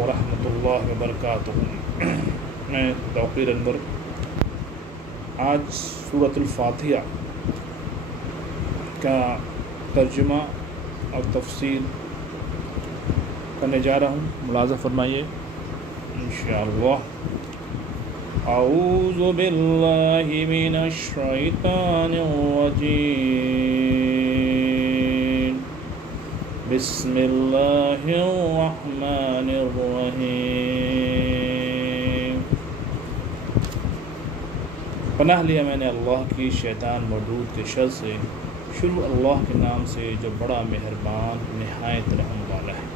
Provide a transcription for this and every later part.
ورحمۃ اللہ وبرکاتہ۔ میں توقیر انور آج سورۃ الفاتحہ کا ترجمہ اور تفسیر کرنے جا رہا ہوں، ملاحظہ فرمائیے انشاءاللہ۔ اعوذ باللہ من الشیطان الرجیم، بسم اللہ الرحمن الرحیم۔ پناہ لیا میں نے اللہ کی شیطان مردود کے شر سے۔ شروع اللہ کے نام سے جو بڑا مہربان نہایت رحم والا ہے۔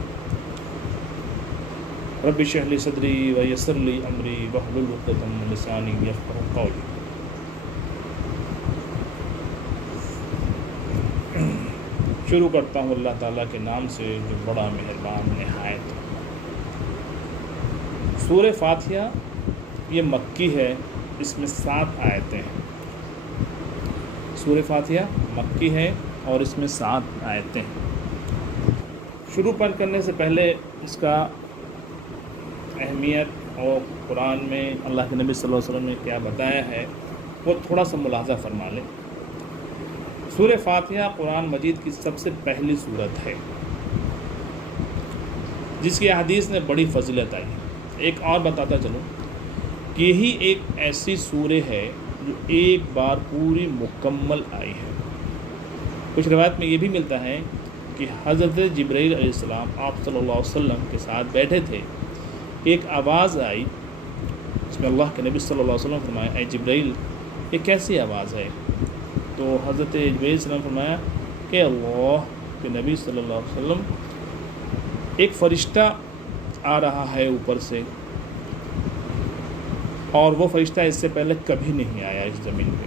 رب اشرح لی صدری ویسر لی امری واحلل عقدۃ من لسانی یفقہوا قولی۔ شروع کرتا ہوں اللہ تعالیٰ کے نام سے جو بڑا مہربان نہایت۔ سورہ فاتحہ یہ مکی ہے، اس میں 7 آیتیں ہیں۔ سورہ فاتحہ مکی ہے اور اس میں 7 آیتیں ہیں۔ شروع پر کرنے سے پہلے اس کا اہمیت اور قرآن میں اللہ کے نبی صلی اللہ علیہ وسلم نے کیا بتایا ہے وہ تھوڑا سا ملاحظہ فرما لیں۔ سورہ فاتحہ قرآن مجید کی سب سے پہلی سورت ہے جس کی حدیث نے بڑی فضیلت آئی ہے۔ ایک اور بتاتا چلوں کہ یہی ایک ایسی سورہ ہے جو ایک بار پوری مکمل آئی ہے۔ کچھ روایت میں یہ بھی ملتا ہے کہ حضرت جبرائیل علیہ السلام آپ صلی اللہ علیہ وسلم کے ساتھ بیٹھے تھے، ایک آواز آئی اس میں اللہ کے نبی صلی اللہ علیہ وسلم فرمایا، اے جبرائیل یہ کیسی آواز ہے؟ تو حضرت جبرائیل علیہ السلام فرمایا کہ اللہ کے نبی صلی اللہ علیہ وسلم ایک فرشتہ آ رہا ہے اوپر سے، اور وہ فرشتہ اس سے پہلے کبھی نہیں آیا اس زمین پہ،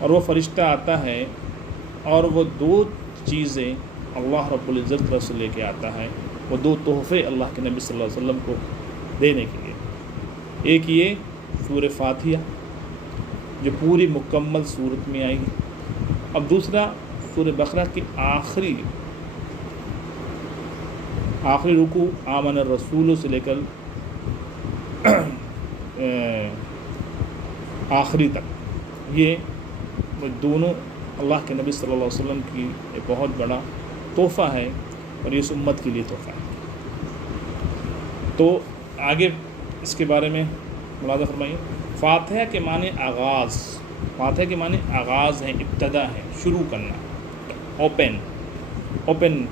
اور وہ فرشتہ آتا ہے اور وہ 2 چیزیں اللہ رب العزت طرف سے لے کے آتا ہے، وہ 2 تحفے اللہ کے نبی صلی اللہ علیہ وسلم کو دینے کے لیے۔ ایک یہ سورہ فاتحہ جو پوری مکمل صورت میں آئی، اب دوسرا سورہ بقرہ کی آخری رکوع آمن الرسول سے لے کر آخری تک، یہ دونوں اللہ کے نبی صلی اللہ علیہ وسلم کی ایک بہت بڑا تحفہ ہے اور یہ اس امت کے لیے تحفہ ہے۔ تو آگے اس کے بارے میں ملاحظہ فرمائیے۔ فاتحہ کے معنی آغاز، فاتحہ کے معنی آغاز ہے، ابتدا ہے، شروع کرنا، اوپن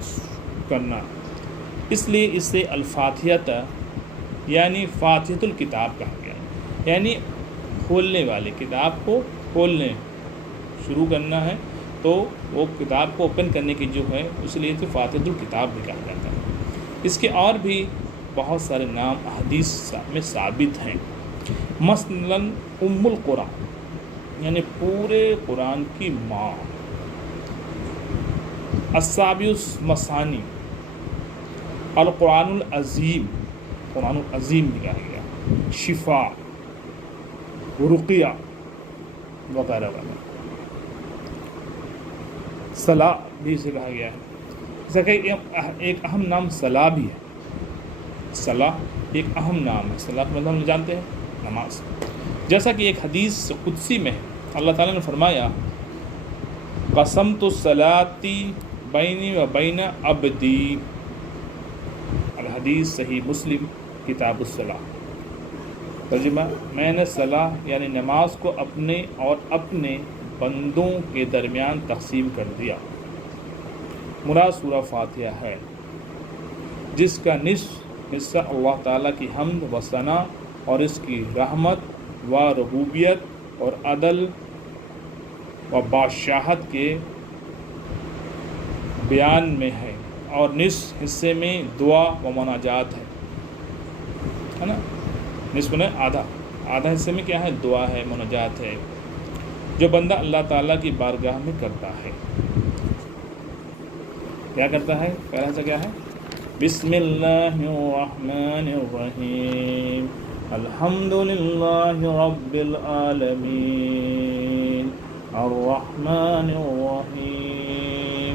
کرنا، اس لیے اسے الفاتحہ یعنی فاتحۃ الکتاب کہا گیا، یعنی کھولنے والے، کتاب کو کھولنے شروع کرنا ہے تو وہ کتاب کو اوپن کرنے کی جو ہے اس لیے تو فاتحۃ الکتاب بھی کہا جاتا ہے۔ اس کے اور بھی بہت سارے نام احادیث میں ثابت ہیں، مثلا ام القرآن یعنی پورے قرآن کی ماں، السابع المثانی، القرآن العظیم، قرآن العظیم بھی کہا گیا، شفا، رقیہ وغیرہ وغیرہ۔ صلاح بھی اسے کہا گیا ہے، جیسا کہ ایک اہم نام صلاح بھی ہے۔ صلاح ایک اہم نام ہے، صلاح کا مطلب ہم جانتے ہیں نماز، جیسا کہ ایک حدیث قدسی میں اللہ تعالیٰ نے فرمایا، قسمت صلاتی بینی و بین عبدی، الحدیث صحیح مسلم کتاب الصلاح۔ ترجمہ، میں نے صلاح یعنی نماز کو اپنے اور اپنے بندوں کے درمیان تقسیم کر دیا۔ مراد سورہ فاتحہ ہے جس کا نصف حصہ اللہ تعالیٰ کی حمد و ثنا اور اس کی رحمت و ربوبیت اور عدل و بادشاہت کے بیان میں ہے، اور نصف حصے میں دعا و مناجات ہے نا، نصف نے آدھا حصے میں کیا ہے؟ دعا ہے، مناجات ہے، جو بندہ اللہ تعالیٰ کی بارگاہ میں کرتا ہے۔ کیا کرتا ہے؟ پہلا حصہ کیا ہے؟ بسم اللہ الرحمن الرحیم، الحمد للہ رب العالمین، الرحمن الرحیم،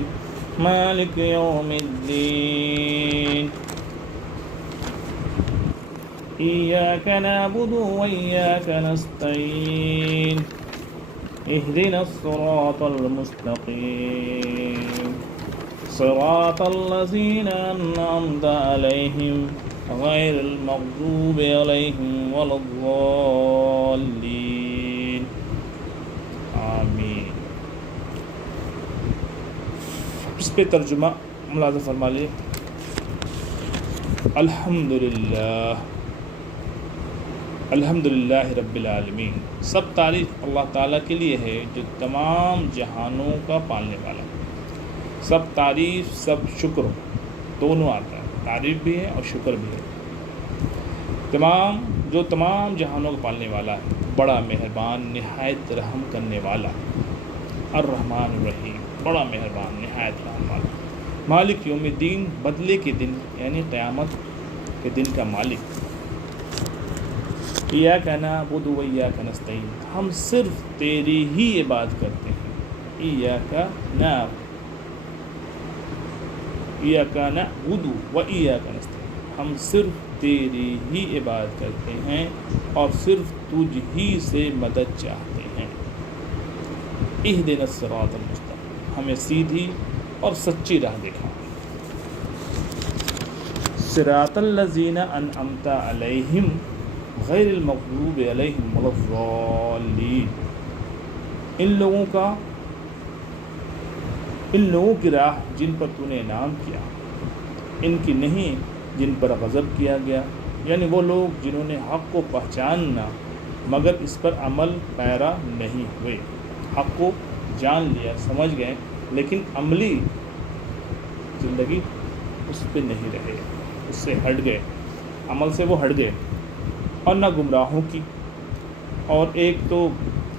مالک یوم الدین، إياك نعبد وإياك نستعين اهدنا الصراط المستقيم صراط الذين أنعمت عليهم غير المغضوب عليهم ولا الضالين آمین۔ اس پہ ترجمہ ملاحظہ فرما لیے۔ الحمدللہ رب العالمین، سب تعریف اللہ تعالیٰ کے لیے ہے جو تمام جہانوں کا پالنے والا ہے۔ سب تعریف سب شکر دونوں آتا ہے، تعریف بھی ہے اور شکر بھی ہے۔ جو تمام جہانوں کا پالنے والا ہے، بڑا مہربان نہایت رحم کرنے والا، الرحمن الرحیم، بڑا مہربان نہایت رحم والا، مالک یوم الدین، بدلے کے دن یعنی قیامت کے دن کا مالک۔ ایاک نعبد و ایاک نستعین، ہم صرف تیری ہی عبادت کرتے ہیں۔ ایاک نعبد و ایاک نستعین، ہم صرف تیری ہی عبادت کرتے ہیں اور صرف تجھ ہی سے مدد چاہتے ہیں۔ اہدنا الصراط المستقیم، ہمیں سیدھی اور سچی راہ دکھا۔ صراط الذین انعمت علیہم غیر المغضوب علیہم ولا الضالین، ان لوگوں کی راہ جن پر تو نے انعام کیا، ان کی نہیں جن پر غضب کیا گیا، یعنی وہ لوگ جنہوں نے حق کو پہچاننا مگر اس پر عمل پیرا نہیں ہوئے، حق کو جان لیا سمجھ گئے لیکن عملی زندگی اس پہ نہیں رہے، اس سے ہٹ گئے، عمل سے وہ ہٹ گئے، اور نہ گمراہوں کی، اور ایک تو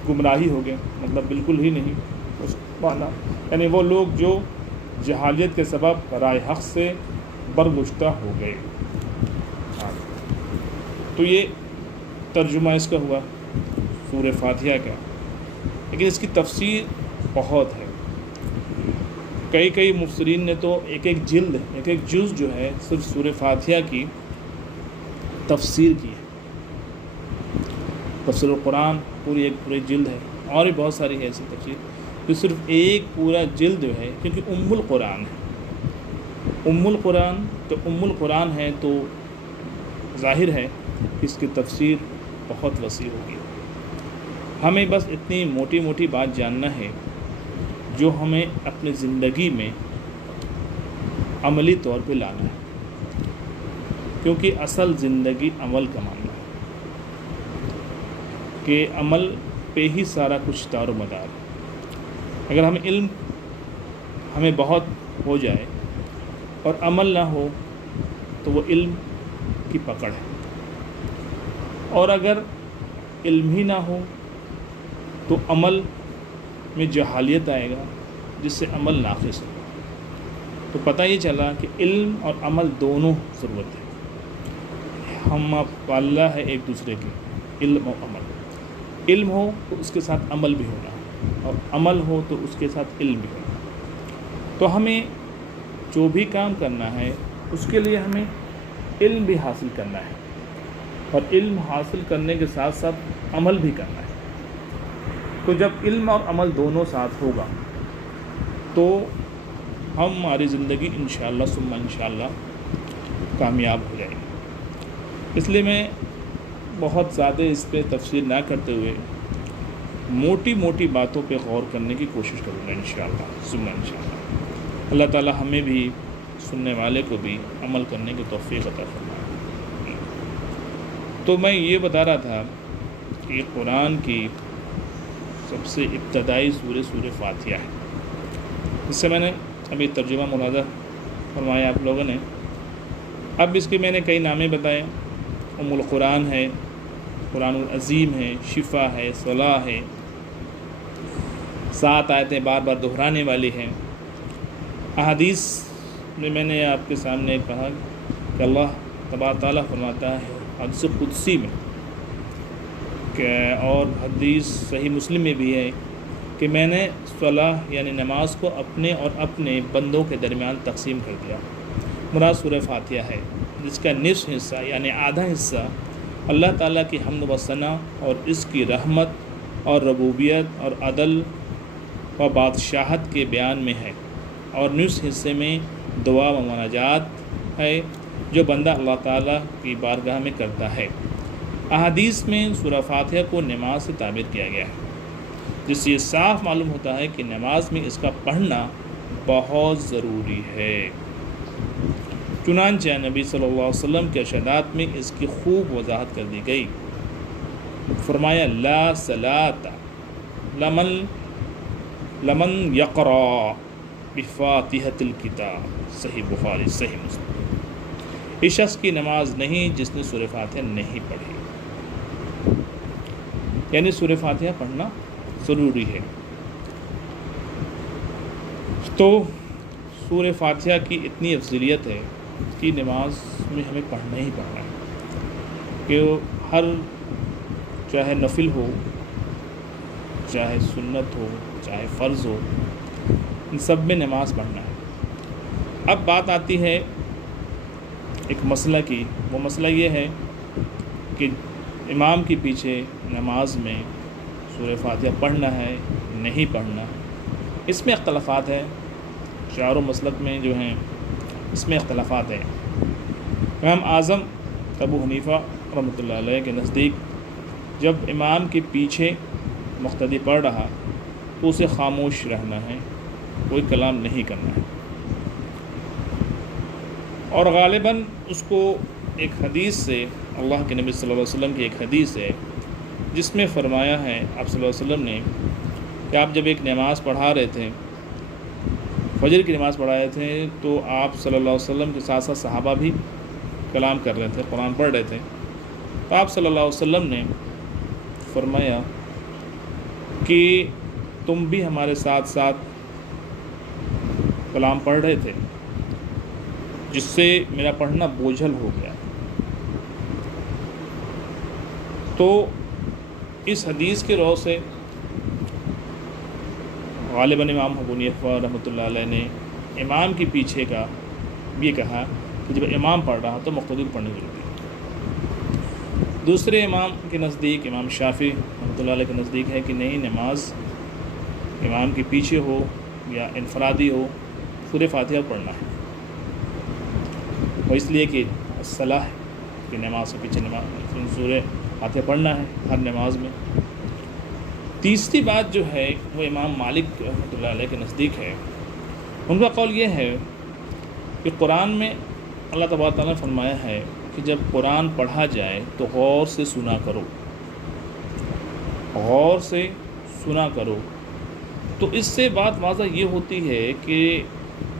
گمراہی ہو گئے مطلب بالکل ہی نہیں اس معنی، یعنی وہ لوگ جو جہالیت کے سبب رائے حق سے برگشتہ ہو گئے۔ تو یہ ترجمہ اس کا ہوا سورہ فاتحہ کا، لیکن اس کی تفسیر بہت ہے۔ کئی مفسرین نے تو ایک جز جو ہے صرف سورہ فاتحہ کی تفسیر کی ہے۔ تفسیر القرآن پوری جلد ہے، اور بھی بہت ساری ہے ایسی تفسیر، جو صرف ایک پورا جلد جو ہے، کیونکہ ام القرآن ہے، ام القرآن ہے تو ظاہر ہے اس کی تفسیر بہت وسیع ہوگی۔ ہمیں بس اتنی موٹی بات جاننا ہے جو ہمیں اپنی زندگی میں عملی طور پہ لانا ہے، کیونکہ اصل زندگی عمل کا معاملہ ہے، کہ عمل پہ ہی سارا کچھ دار و مدار ہے۔ اگر علم ہمیں بہت ہو جائے اور عمل نہ ہو تو وہ علم کی پکڑ ہے، اور اگر علم ہی نہ ہو تو عمل میں جہالیت آئے گا جس سے عمل ناقص ہو۔ تو پتہ یہ چلا کہ علم اور عمل دونوں ضرورت ہے، ہم اللہ ہے ایک دوسرے کے، علم و عمل، علم ہو تو اس کے ساتھ عمل بھی ہونا، اور عمل ہو تو اس کے ساتھ علم بھی ہونا۔ تو ہمیں جو بھی کام کرنا ہے اس کے لیے ہمیں علم بھی حاصل کرنا ہے، اور علم حاصل کرنے کے ساتھ ساتھ عمل بھی کرنا ہے۔ تو جب علم اور عمل دونوں ساتھ ہوگا تو ہماری زندگی انشاءاللہ ثم انشاءاللہ کامیاب ہو جائے گی۔ اس لیے میں بہت زیادہ اس پہ تفسیر نہ کرتے ہوئے موٹی باتوں پہ غور کرنے کی کوشش کروں گا انشاءاللہ ثم انشاءاللہ۔ اللہ تعالی ہمیں بھی سننے والے کو بھی عمل کرنے کی توفیق عطا فرمائے۔ تو میں یہ بتا رہا تھا کہ قرآن کی سب سے ابتدائی سورہ فاتحہ ہے، اس سے میں نے ابھی ترجمہ ملاحظہ فرمایا آپ لوگوں نے۔ اب اس کے میں نے کئی نامے بتائے، ام القرآن ہے، قرآن العظیم ہے، شفا ہے، صلاح ہے، 7 آیتیں بار بار دہرانے والی ہیں۔ احادیث میں نے آپ کے سامنے کہا کہ اللہ تبارک تعالیٰ فرماتا ہے حدیث قدسی میں کہ، اور حدیث صحیح مسلم میں بھی ہے کہ میں نے صلاح یعنی نماز کو اپنے اور اپنے بندوں کے درمیان تقسیم کر دیا۔ مراد سورہ فاتحہ ہے، جس کا نصف حصہ یعنی آدھا حصہ اللہ تعالیٰ کی حمد و ثنا اور اس کی رحمت اور ربوبیت اور عدل و بادشاہت کے بیان میں ہے، اور نصف حصے میں دعا و مناجات ہے جو بندہ اللہ تعالیٰ کی بارگاہ میں کرتا ہے۔ احادیث میں سورہ فاتحہ کو نماز سے تعبیر کیا گیا ہے، جس سے یہ صاف معلوم ہوتا ہے کہ نماز میں اس کا پڑھنا بہت ضروری ہے۔ چنانچہ نبی صلی اللہ علیہ وسلم کے ارشادات میں اس کی خوب وضاحت کر دی گئی۔ فرمایا لا صلاۃ لمن یقرأ بفاتحۃ الکتاب، صحیح بخاری صحیح مسلم۔ اس شخص کی نماز نہیں جس نے سورہ فاتحہ نہیں پڑھی، یعنی سورہ فاتحہ پڑھنا ضروری ہے۔ تو سورہ فاتحہ کی اتنی افضلیت ہے کہ نماز میں ہمیں پڑھنا ہی پڑھنا ہے، کہ ہر چاہے نفل ہو، چاہے سنت ہو، چاہے فرض ہو، ان سب میں نماز پڑھنا ہے۔ اب بات آتی ہے ایک مسئلہ کی، وہ مسئلہ یہ ہے کہ امام کے پیچھے نماز میں سورہ فاتحہ پڑھنا ہے نہیں پڑھنا، اس میں اختلافات ہیں، چاروں مسلک میں جو ہیں اس میں اختلافات ہیں۔ امام اعظم ابو حنیفہ رحمۃ اللہ علیہ کے نزدیک جب امام کے پیچھے مقتدی پڑھ رہا تو اسے خاموش رہنا ہے، کوئی کلام نہیں کرنا ہے، اور غالباً اس کو ایک حدیث سے، اللہ کے نبی صلی اللہ علیہ وسلم کی ایک حدیث ہے جس میں فرمایا ہے آپ صلی اللہ علیہ وسلم نے کہ آپ جب ایک نماز پڑھا رہے تھے، فجر کی نماز پڑھا رہے تھے، تو آپ صلی اللہ علیہ وسلم کے ساتھ ساتھ صحابہ بھی کلام کر رہے تھے، قرآن پڑھ رہے تھے، تو آپ صلی اللہ علیہ وسلم نے فرمایا کہ تم بھی ہمارے ساتھ ساتھ کلام پڑھ رہے تھے، جس سے میرا پڑھنا بوجھل ہو گیا۔ تو اس حدیث کے رو سے غالباً امام ابو حنیفہ رحمۃ اللہ علیہ نے امام کے پیچھے کا بھی کہا کہ جب امام پڑھ رہا تو مقتدی کو پڑھنا ضروری ہے۔ دوسرے امام کے نزدیک، امام شافعی رحمۃ اللہ علیہ کے نزدیک ہے کہ نہیں، نماز امام کے پیچھے ہو یا انفرادی ہو، سورہ فاتحہ پڑھنا ہے، وہ اس لیے کہ صلاح کہ نماز کے پیچھے سورہ فاتحہ پڑھنا ہے ہر نماز میں۔ تیسری بات جو ہے وہ امام مالک رحمۃ اللہ علیہ کے نزدیک ہے، ان کا قول یہ ہے کہ قرآن میں اللہ تبارک تعالیٰ نے فرمایا ہے کہ جب قرآن پڑھا جائے تو غور سے سنا کرو، غور سے سنا کرو۔ تو اس سے بات واضح یہ ہوتی ہے کہ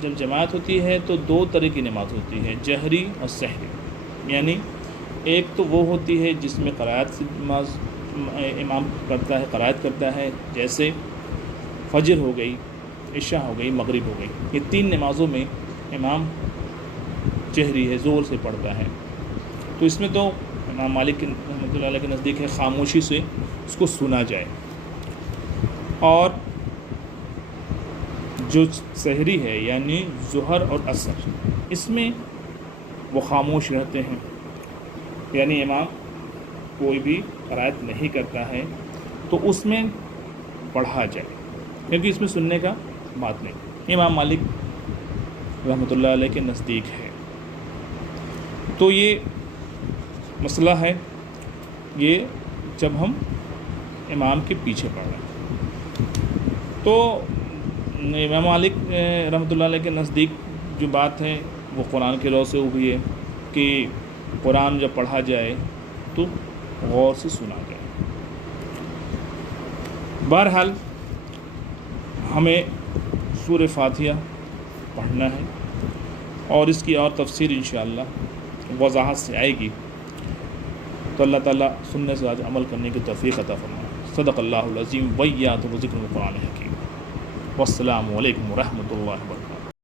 جب جماعت ہوتی ہے تو دو طرح کی نماز ہوتی ہے، جہری اور سحری، یعنی ایک تو وہ ہوتی ہے جس میں قرائت کی نماز امام کرتا ہے، قرائت کرتا ہے، جیسے فجر ہو گئی، عشاء ہو گئی، مغرب ہو گئی، یہ تین نمازوں میں امام جہری ہے، زور سے پڑھتا ہے۔ تو اس میں تو امام مالک رحمۃ اللہ علیہ کے نزدیک ہے خاموشی سے اس کو سنا جائے، اور جو سحری ہے یعنی ظہر اور عصر، اس میں وہ خاموش رہتے ہیں، یعنی امام کوئی بھی قرائت نہیں کرتا ہے تو اس میں پڑھا جائے، کیونکہ اس میں سننے کا بات نہیں، امام مالک رحمۃ اللہ علیہ کے نزدیک ہے۔ تو یہ مسئلہ ہے، یہ جب ہم امام کے پیچھے پڑھ رہے ہیں۔ تو امام مالک رحمۃ اللہ علیہ کے نزدیک جو بات ہے وہ قرآن کے رو سے ہوئی ہے کہ قرآن جب پڑھا جائے تو غور سے سنا جائے۔ بہرحال ہمیں سورہ فاتحہ پڑھنا ہے، اور اس کی اور تفسیر انشاءاللہ وضاحت سے آئے گی، تو اللہ تعالیٰ سننے سے آج عمل کرنے کی توفیق عطا فرمائے۔ صدق اللہ العظیم ویاتہ ذکر القرآن الحکیم۔ والسلام علیکم ورحمۃ اللہ وبرکاتہ۔